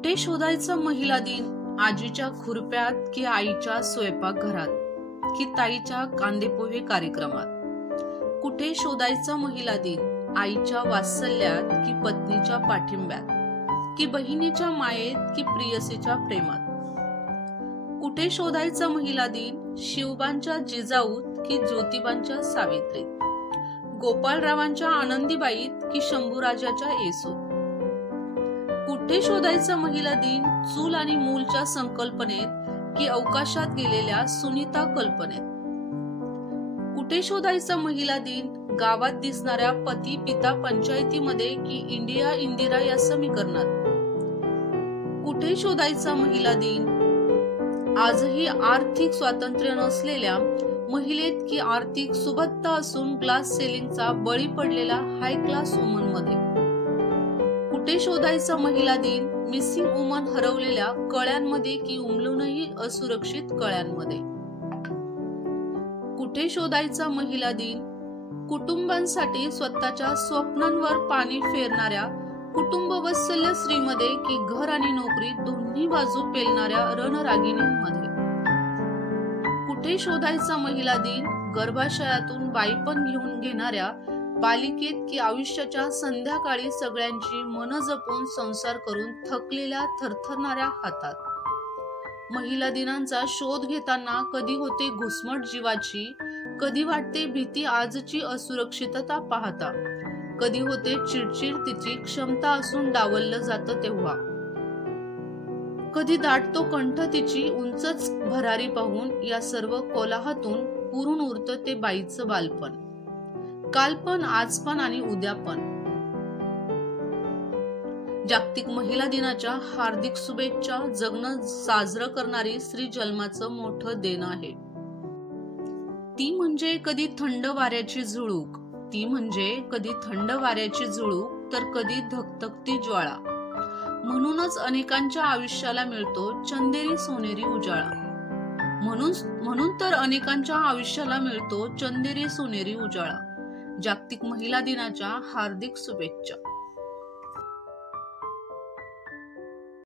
कुठे शोधायचा महिला दिन? आजीच्या खुरप्यात की आईच्या स्वयंपाकघरात की ताईच्या कांदेपोहे कार्यक्रमात? कुठे शोधायचा महिला दिन? आईच्या वात्सल्यात की पत्नीच्या पाठिंब्यात की बहिणीच्या मायेत की प्रियसीच्या प्रेमात? कुठे शोधायचा महिला दिन? शिवबांच्या जिजाऊत की ज्योतिबांच्या सावित्रीत? गोपाळरावांच्या आनंदीबाईत की शंभूराजाच्या येसूत? कुठे शोधायचा महिला दिन? चूल आणि मूलच्या संकल्पनेत की अवकाशात गेलेल्या सुनीता कल्पनेत? कुठे शोधायचा महिला दिन? गावात दिसणाऱ्या पती पिता पंचायतीमध्ये की इंडिया इंदिरा या समीकरणात? कुठे शोधायचा महिला दिन? आजही आर्थिक स्वातंत्र्य नसलेल्या महिलेत की आर्थिक सुबत्ता असून ग्लास सेलिंगचा बळी पडलेला हाय क्लास वुमन मध्ये? कुठे शोधायचा महिला दिन? मिसिंग वुमन हरवलेल्या कळ्यांमध्ये की उमलूनही असुरक्षित कळ्यांमध्ये? कुठे शोधायचा महिला दिन? कुटुंबांसाठी स्वतःच्या स्वप्नांवर पाणी फेरणाऱ्या कुटुंबवत्सल्य स्त्रीमध्ये की घर आणि नोकरी दोन्ही बाजू पेलणाऱ्या रणरागिणींमध्ये? कुठे शोधायचा महिला दिन? गर्भाशयातून बाईपण घेऊन घेणाऱ्या बालिकेत की आयुष्याच्या संध्याकाळी सगळ्यांची मन जपून संसार करून थकलेल्या थरथरणाऱ्या हातात? महिला दिनांचा शोध घेताना कधी होते घुसमट जीवाची, कधी वाटते भीती आजची असुरक्षितता पाहता, कधी होते चिडचिड तिची क्षमता असून डावललं जातं तेव्हा, कधी दाटतो कंठ तिची उंचच भरारी पाहून. या सर्व कोलाहातून पुरून उरतं ते बाईचं बालपण, कालपण, आजपण आणि उद्यापण. जागतिक महिला दिनाच्या हार्दिक शुभेच्छा. जगणं साजरं करणारी स्त्री जन्माचं मोठं देणं आहे. ती म्हणजे कधी थंड वाऱ्याची झुळूक, ती म्हणजे कधी थंड वाऱ्याची झुळूक तर कधी धगधगती ज्वाळा. म्हणूनच अनेकांच्या आयुष्याला मिळतो चंदेरी सोनेरी उजाळा. म्हणून तर अनेकांच्या आयुष्याला मिळतो चंदेरी सोनेरी उजाळा. जागतिक महिला दिनाच्या हार्दिक शुभेच्छा.